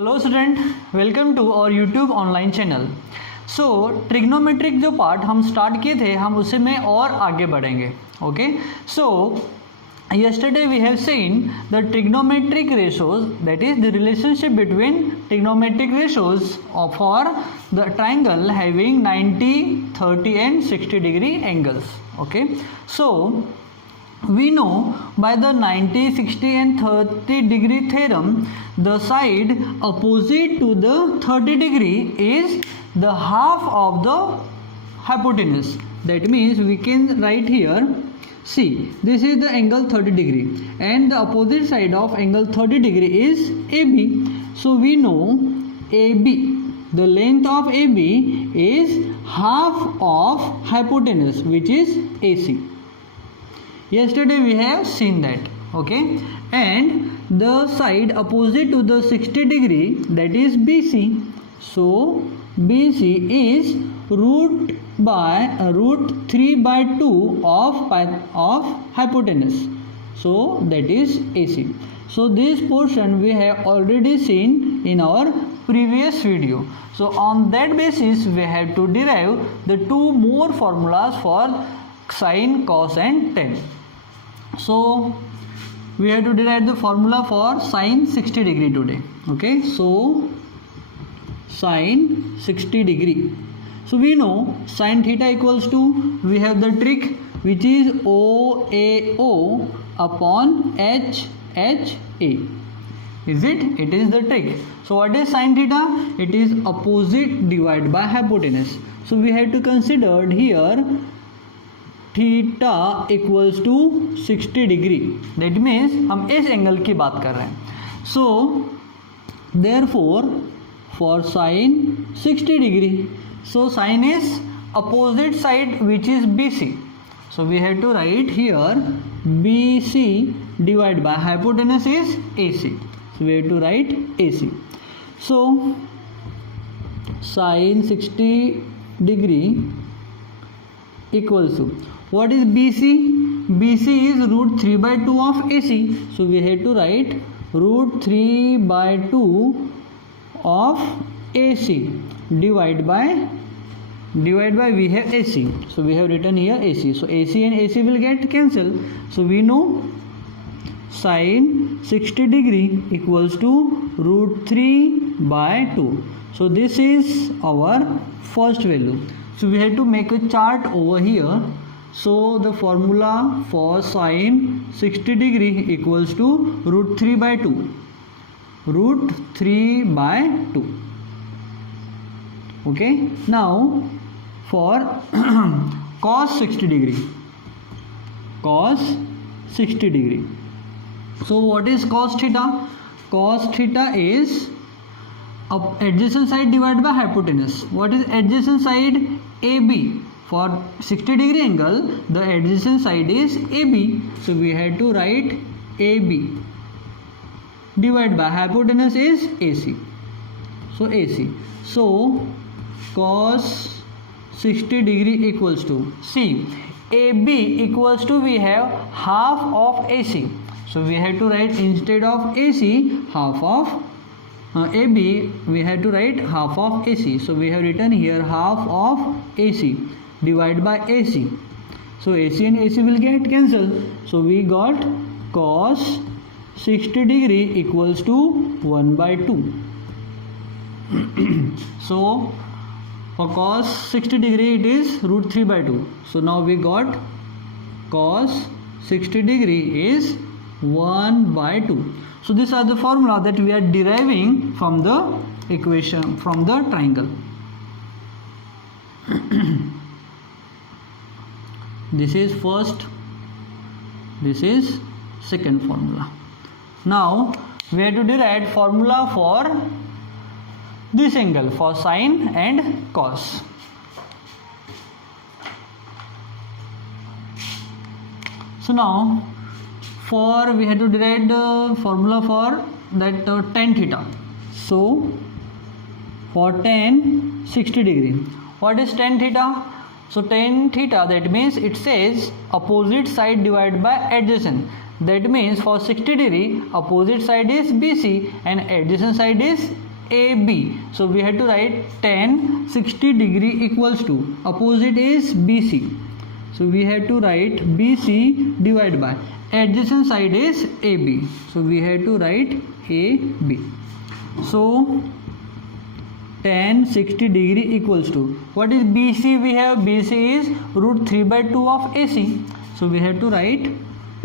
Hello student, welcome to our YouTube online channel. So trigonometric जो part हम start किए थे, हम उसे में और आगे बढ़ेंगे। Okay, so yesterday we have seen the trigonometric ratios, that is the relationship between trigonometric ratios for the triangle having 90, 30 and 60 degree angles. Okay, so we know by the 90, 60 and 30 degree theorem, the side opposite to the 30 degree is the half of the hypotenuse. That means we can write here, see, this is the angle 30 degree and the opposite side of angle 30 degree is AB. So we know AB, the length of AB is half of hypotenuse, which is AC. Yesterday we have seen that. Okay, and the side opposite to the 60 degree, that is BC. So BC is root 3 by 2 of hypotenuse. So that is AC. So this portion we have already seen in our previous video. So on that basis we have to derive the two more formulas for sine, cos and tan. So we have to derive the formula for sine 60 degree today. Okay, so sine 60 degree. So we know sine theta equals to, we have the trick which is OAO upon HHA. Is it? It is the trick. So what is sine theta? It is opposite divided by hypotenuse. So we have to consider here theta equals to 60 degree. That means हम इस angle की बात कर रहे हैं. So therefore for sine 60 degree, so sine is opposite side which is BC. So we have to write here BC divide by hypotenuse is AC. So we have to write AC. So sine 60 degree equals to, what is BC? BC is root 3 by 2 of AC. So we have to write root 3 by 2 of AC divide by we have AC. So we have written here AC. So AC and AC will get cancelled. So we know sine 60 degree equals to root 3 by 2. So this is our first value. So we have to make a chart over here. So the formula for sine 60 degree equals to root 3 by 2. Root 3 by 2. Okay. Now for cos 60 degree. Cos 60 degree. So what is cos theta? Cos theta is adjacent side divided by hypotenuse. What is adjacent side? AB. For 60 degree angle, the adjacent side is AB. So we have to write AB divided by hypotenuse is AC. So AC. So cos 60 degree equals to, see, AB equals to, we have half of AC. So we have to write instead of AC half of AB, we have to write half of AC. So we have written here half of AC divided by AC. So AC and AC will get cancelled. So we got cos 60 degree equals to 1 by 2. So for cos 60 degree it is root 3 by 2. So now we got cos 60 degree is 1 by 2. So these are the formula that we are deriving from the equation, from the triangle. This is first, this is second formula. Now we have to derive formula for this angle, for sine and cos. So now for we have to derive the formula for that tan theta. So for tan 60 degree, what is tan theta? So tan theta, that means it says opposite side divided by adjacent. That means for 60 degree, opposite side is BC and adjacent side is AB. So we have to write tan 60 degree equals to, opposite is BC. So we have to write BC divided by, adjacent side is AB. So we have to write AB. So tan 60 degree equals to, what is BC? We have BC is root 3 by 2 of AC. So we have to write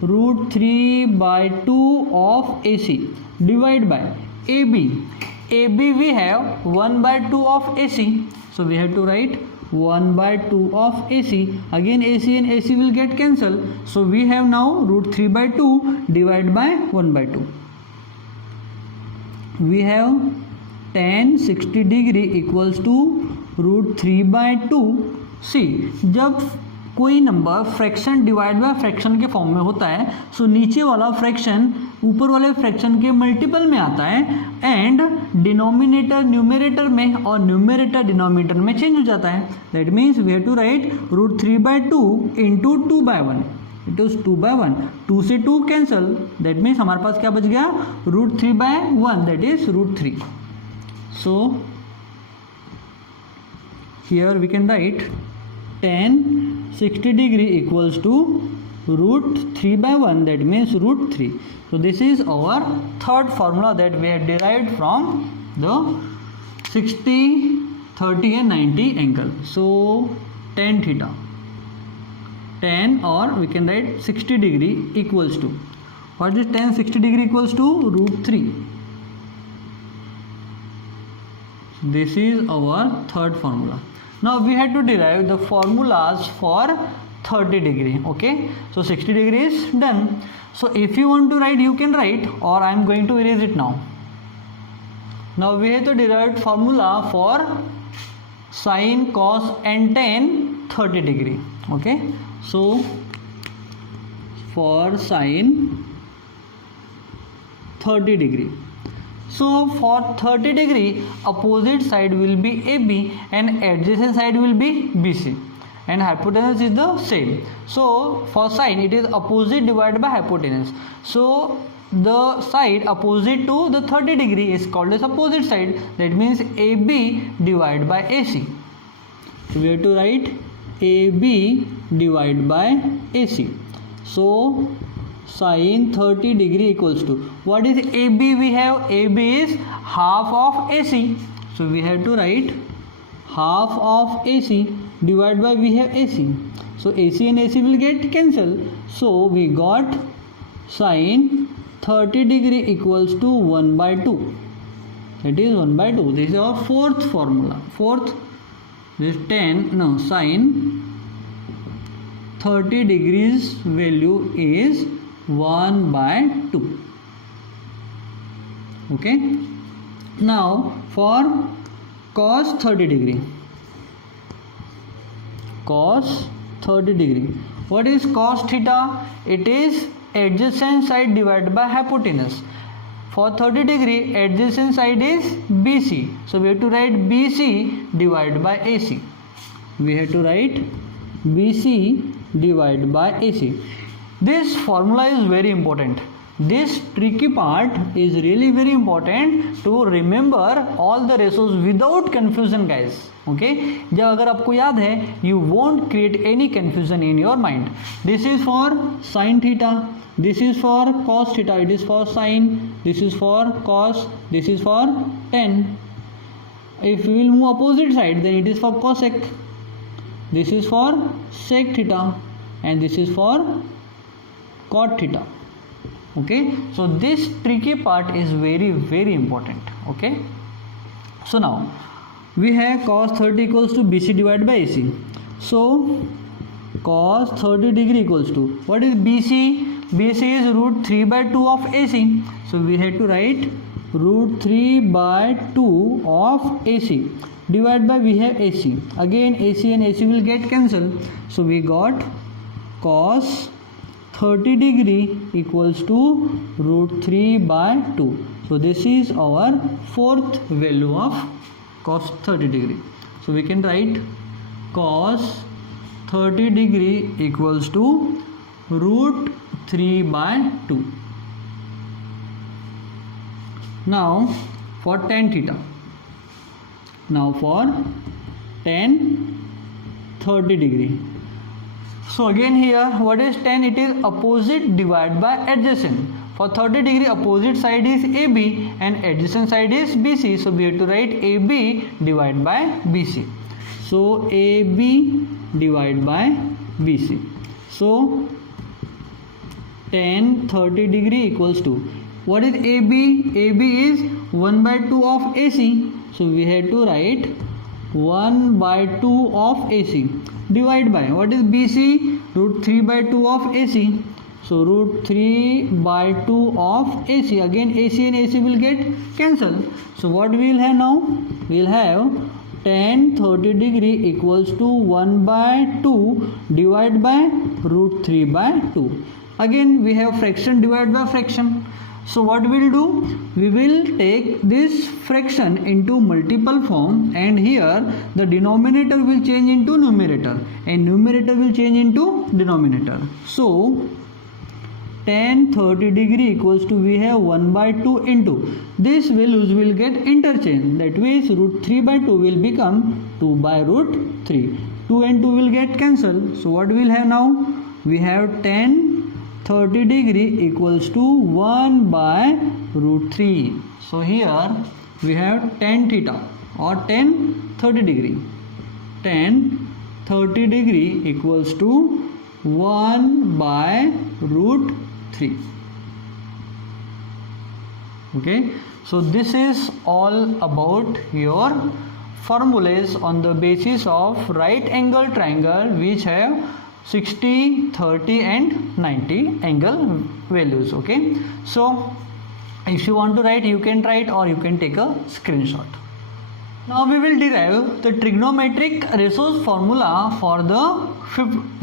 root 3 by 2 of AC divided by AB. AB we have 1 by 2 of AC. So we have to write 1 by 2 of AC. Again AC and AC will get cancelled. So we have now root 3 by 2 divided by 1 by 2. We have tan 60 degree equals to root 3 by 2. See, जब कोई number fraction divide by fraction के form में होता है, सो नीचे वाला fraction ऊपर वाले फ्रैक्शन के मल्टीपल में आता है एंड डिनोमिनेटर न्यूमरेटर में और न्यूमरेटर डिनोमिनेटर में चेंज हो जाता है. That means we have to write root 3 by 2 into 2 by 1. It is 2 by 1. 2 से 2 कैंसल. दैट मीन्स हमारे पास क्या बच गया? Root 3 by 1, that is root 3. So here we can write tan 60 degree equals to root 3 by 1, that means root 3. So this is our third formula that we have derived from the 60, 30 and 90 angle. So tan theta, tan, or we can write 60 degree equals to, what is tan 60 degree equals to? Root 3. This is our third formula. Now we had to derive the formulas for 30 degree. Okay, so 60 degree is done. So if you want to write, you can write, or I am going to erase it now. Now we have to derive formula for sin, cos and tan 30 degree. Okay, so for sin 30 degree, so for 30 degree, opposite side will be AB and adjacent side will be BC, and hypotenuse is the same. So for sine, it is opposite divided by hypotenuse. So the side opposite to the 30 degree is called as opposite side. That means AB divided by AC. So we have to write AB divided by AC. So sin 30 degree equals to, what is AB? We have AB is half of AC. So we have to write half of AC divided by, we have AC. So AC and AC will get cancelled. So we got sin 30 degree equals to 1 by 2. That is 1 by 2. This is our fourth formula. Fourth, this sin 30 degrees value is 1 by 2. Okay, now for cos 30 degree, cos 30 degree, what is cos theta? It is adjacent side divided by hypotenuse. For 30 degree, adjacent side is BC. So we have to write BC divided by AC. We have to write BC divided by AC. This formula is very important. This tricky part is really very important to remember all the ratios without confusion, guys. Okay, जब अगर आपको याद है, you won't create any confusion in your mind. This is for sin theta, this is for cos theta, it is for sin, this is for cos, this is for tan. If we will move opposite side, then it is for cosec, this is for sec theta, and this is for cot theta. Okay, so this tricky part is very, very important. Okay, so now we have cos 30 equals to BC divided by AC. So cos 30 degree equals to, what is BC? BC is root 3 by 2 of AC. So we have to write root 3 by 2 of AC divided by, we have AC. Again AC and AC will get cancelled. So we got cos 30 degree equals to root 3 by 2. So this is our fourth value of cos 30 degree. So we can write cos 30 degree equals to root 3 by 2. Now for tan theta. Now for tan 30 degree. So again here, what is tan? It is opposite divided by adjacent. For 30 degree, opposite side is AB and adjacent side is BC. So we have to write AB divided by BC. So AB divided by BC. So tan 30 degree equals to, what is AB? AB is 1 by 2 of AC. So we have to write 1 by 2 of AC. Divide by, what is BC? Root 3 by 2 of AC. So root 3 by 2 of AC. Again AC and AC will get cancelled. So what we will have now? We will have tan 30 degree equals to 1 by 2 divided by root 3 by 2. Again we have fraction divided by fraction. So what we will do? We will take this fraction into multiple form, and here the denominator will change into numerator and numerator will change into denominator. So tan 30 degree equals to, we have 1 by 2 into, this values will get interchanged. That means root 3 by 2 will become 2 by root 3. 2 and 2 will get cancelled. So what we will have now? We have tan 30 degree equals to 1 by root 3. So here we have tan theta or tan 30 degree. Tan 30 degree equals to 1 by root 3. Okay, so this is all about your formulas on the basis of right angle triangle which have 60, 30 and 90 angle values. Okay, so if you want to write, you can write or you can take a screenshot. Now we will derive the trigonometric ratios formula for the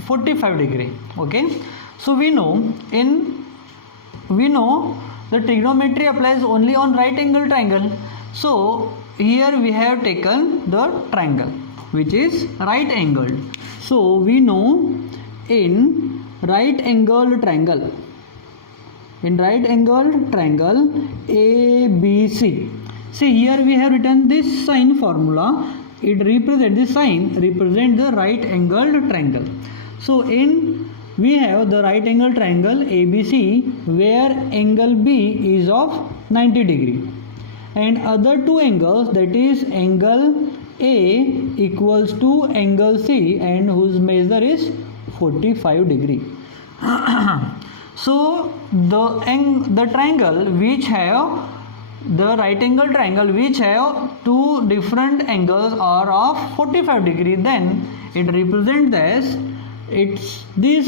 45 degree. Okay, so we know the trigonometry applies only on right angle triangle. So here we have taken the triangle which is right angled. So we know in right angled triangle, ABC. See here we have written this sign formula. It represents, this sign represents the right angled triangle. So we have the right angle triangle ABC where angle B is of 90 degree and other two angles, that is angle A equals to angle C and whose measure is 45 degree. So the triangle which have the right angle triangle which have two different angles are of 45 degree, then it represents as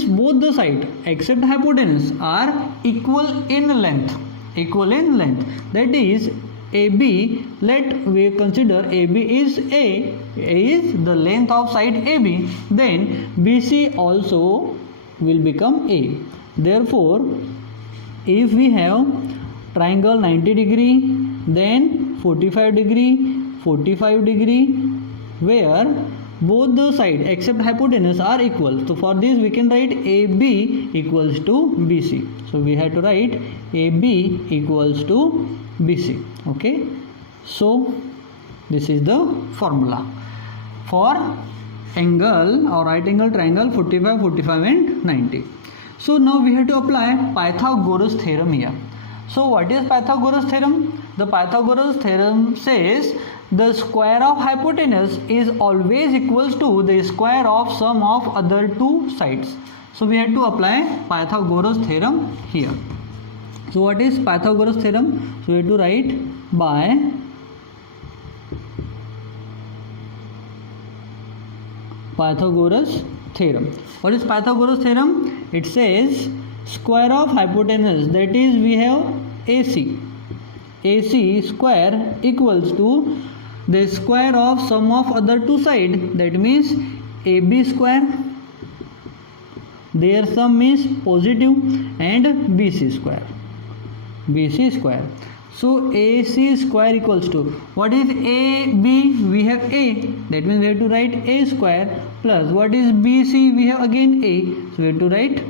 both the side except hypotenuse are equal in length. That is AB, let we consider AB is A is the length of side AB, then BC also will become A. Therefore if we have triangle 90 degree, then 45 degree where both the side except hypotenuse are equal. So for this we can write AB equals to BC. So we have to write AB equals to BC. Okay, so this is the formula for angle or right angle triangle 45, 45 and 90. So now we have to apply Pythagoras theorem here. So what is Pythagoras theorem? The Pythagoras theorem says the square of hypotenuse is always equals to the square of sum of other two sides. So we have to apply Pythagoras theorem here. So what is Pythagoras theorem? So we have to write by Pythagoras theorem. What is Pythagoras theorem? It says square of hypotenuse, that is we have AC square equals to the square of sum of other two sides, that means AB square, their sum is positive, and BC square. So AC square equals to, what is AB? We have A, that means we have to write A square, plus what is BC? We have again A, so we have to write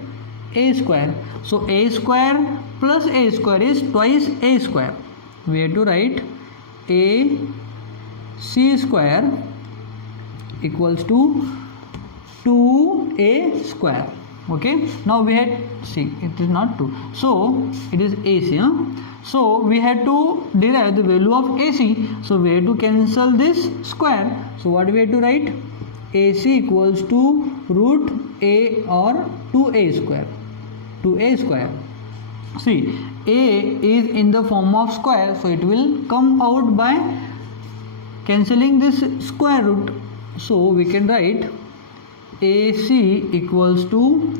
a square. So a square plus a square is twice a square. We have to write a c square equals to 2a square. Okay, now we had see it is not 2, so it is AC. So we had to derive the value of AC, so we had to cancel this square. So what we had to write? AC equals to root a or 2a square. 2a square. See, a is in the form of square, so it will come out by cancelling this square root. So we can write AC equals to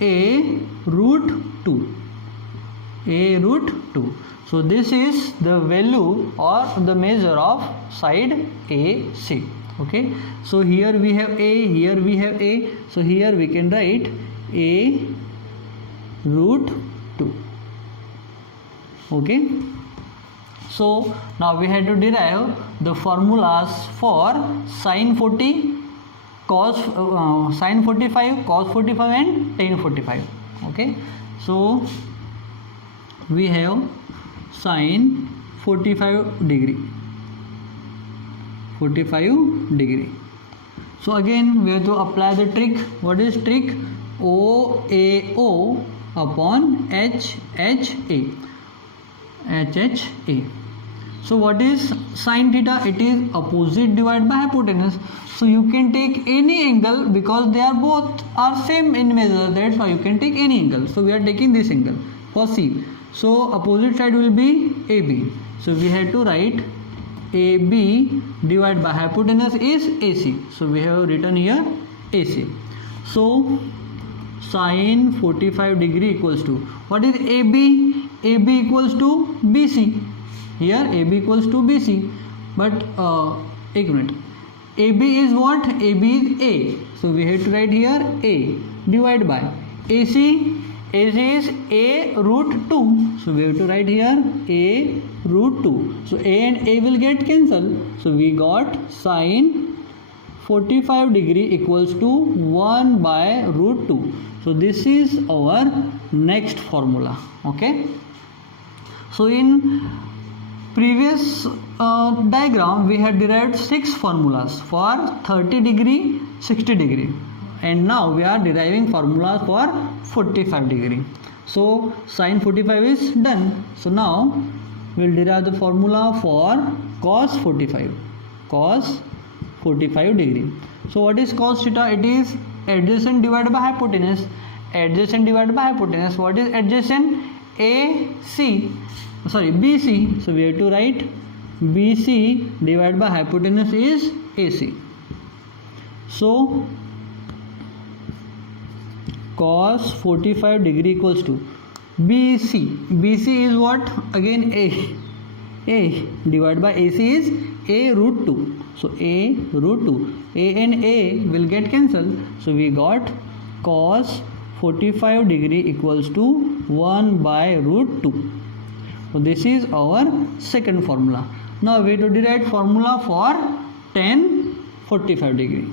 a root 2. A root 2. So this is the value or the measure of side AC. Okay, so here we have a, here we have a, so here we can write a root 2. Okay, so now we had to derive the formulas for sin 40, cos sin 45, cos 45 and tan 45. Okay, so we have sin 45 degree. 45 degree. So again we have to apply the trick. What is trick? OAO upon HHA. HHA. So what is sin theta? It is opposite divided by hypotenuse. So you can take any angle because they are both are same in measure. That's why you can take any angle. So we are taking this angle for C. So opposite side will be AB. So we have to write AB divided by hypotenuse is AC. So we have written here AC. So sin 45 degree equals to, what is AB? AB equals to BC. Here AB equals to BC. But एक minute. AB is what? AB is A. So we have to write here A divided by AC. AC is A root 2. So we have to write here A root 2. So A and A will get cancelled. So we got sin 45 degree equals to 1 by root 2. So this is our next formula. Okay. So in previous diagram we had derived 6 formulas for 30 degree, 60 degree. And now we are deriving formulas for 45 degree. So sin 45 is done. So now we will derive the formula for cos 45. Cos 45 degree. So what is cos theta? It is adjacent divided by hypotenuse. Adjacent divided by hypotenuse. What is adjacent? AC. Sorry, BC. So we have to write BC divided by hypotenuse is AC. So cos 45 degree equals to BC. BC is what? Again A. A divided by AC is A root 2. So A root 2. A and A will get cancelled. So we got cos 45 degree equals to 1 by root 2. So this is our second formula. Now we have to derive formula for tan 45 degree.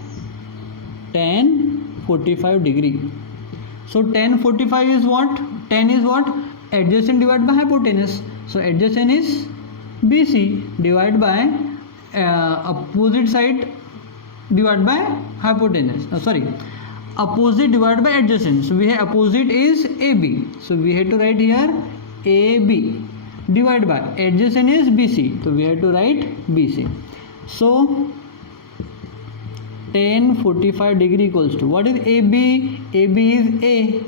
Tan 45 degree. So tan 45 is what? Tan is what? Adjacent divided by hypotenuse. So adjacent is BC divided by opposite side divided by hypotenuse. Opposite divided by adjacent. So we have opposite is AB. So we have to write here AB divided by adjacent is BC. So we have to write BC. So tan 45 degree equals to, what is AB? AB is A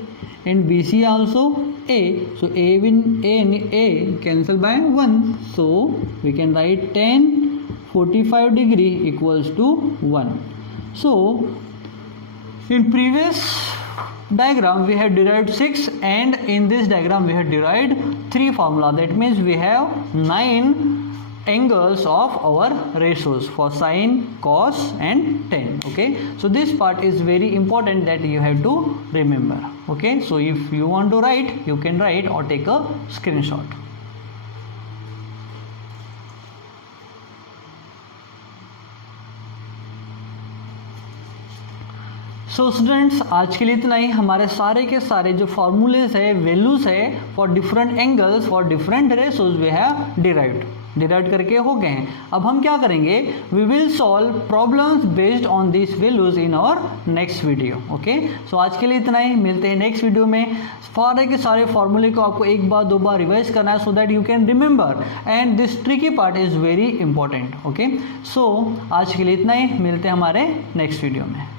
and BC also A. So A and A cancel by 1. So we can write tan 45 degree equals to 1. So in previous diagram we had derived 6 and in this diagram we had derived 3 formula. That means we have 9 angles of our ratios for sin, cos and tan. Okay, so this part is very important that you have to remember. Okay, so if you want to write, you can write or take a screenshot. So students आज के लिए इतना ही। हमारे सारे के सारे जो formulas है, वैल्यूज है for different angles for different ratios we have derived करके हो गए हैं। अब हम क्या करेंगे, we will solve problems based on this values in our next video. Okay, so आज के लिए इतना ही, मिलते हैं नेक्स्ट वीडियो में। सारे के सारे फॉर्मूले को आपको एक बार 2 बार रिवाइज करना है so that you can remember, and this tricky part is very important. Okay, so आज के लिए इतना ही, मिलते हैं हमारे नेक्स्ट वीडियो में।